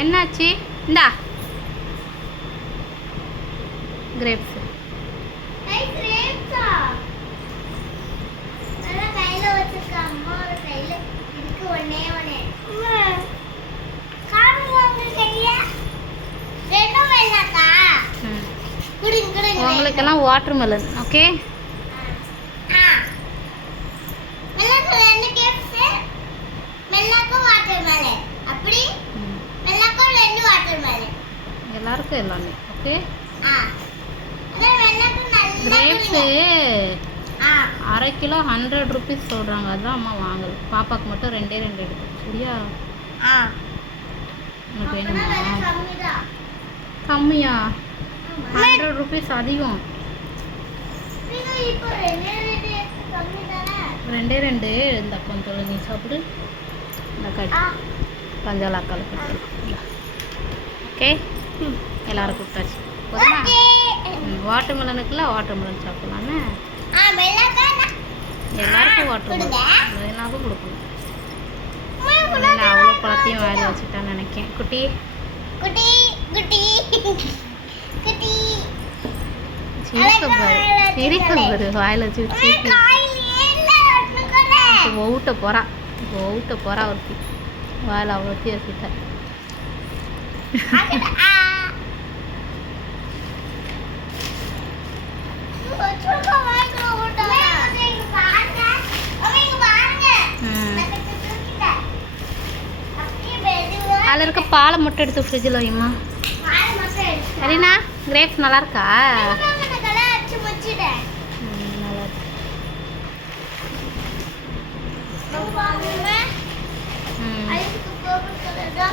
என்னாச்சு? இந்தா கிரேப்ஸ். உங்களுக்கெல்லாம் வாட்டர் மெலன். ஓகே, எல்லாருக்கும் எல்லாமே. ஓகே, கிரேப்ஸு 1/2 கிலோ 100 ருபீஸ் சொல்கிறாங்க. அதுதான் அம்மா வாங்கல. பாப்பாவுக்கு மட்டும் 2 எடுத்து. சரியா? உனக்கு வேணுமா? கம்மியா? 100 ருபீஸ் அதிகம். 2 இந்த கொஞ்சம் நீ சாப்பிடு. இந்த கட்டி பஞ்சாலா கலக்கு. ஓகே, எல்லாரும் கொடுத்தாச்சு. போதுமா? வாட்டர் மெலனுக்குள்ள வாட்டர் மெலன் சாப்பிடலான்னு எல்லாருக்கும் வாட்டர் மெலன் வேணாலும் கொடுக்கணும். அவ்வளோ பழத்தையும் வாயில் வச்சுட்டான்னு நினைக்கேன். குட்டி சிரிக்க பாரு வாயில் வச்சு ஊட்ட போகிறா ஒருத்தி வாயில் அவ்வளோத்தி வச்சுட்டேன். அதில் இருக்க பாலை மட்டும் எடுத்து ஃப்ரிட்ஜில் வைமா. சரிண்ணா, கிரேப்ஸ் நல்லா இருக்கா? நல்லா இருக்கு.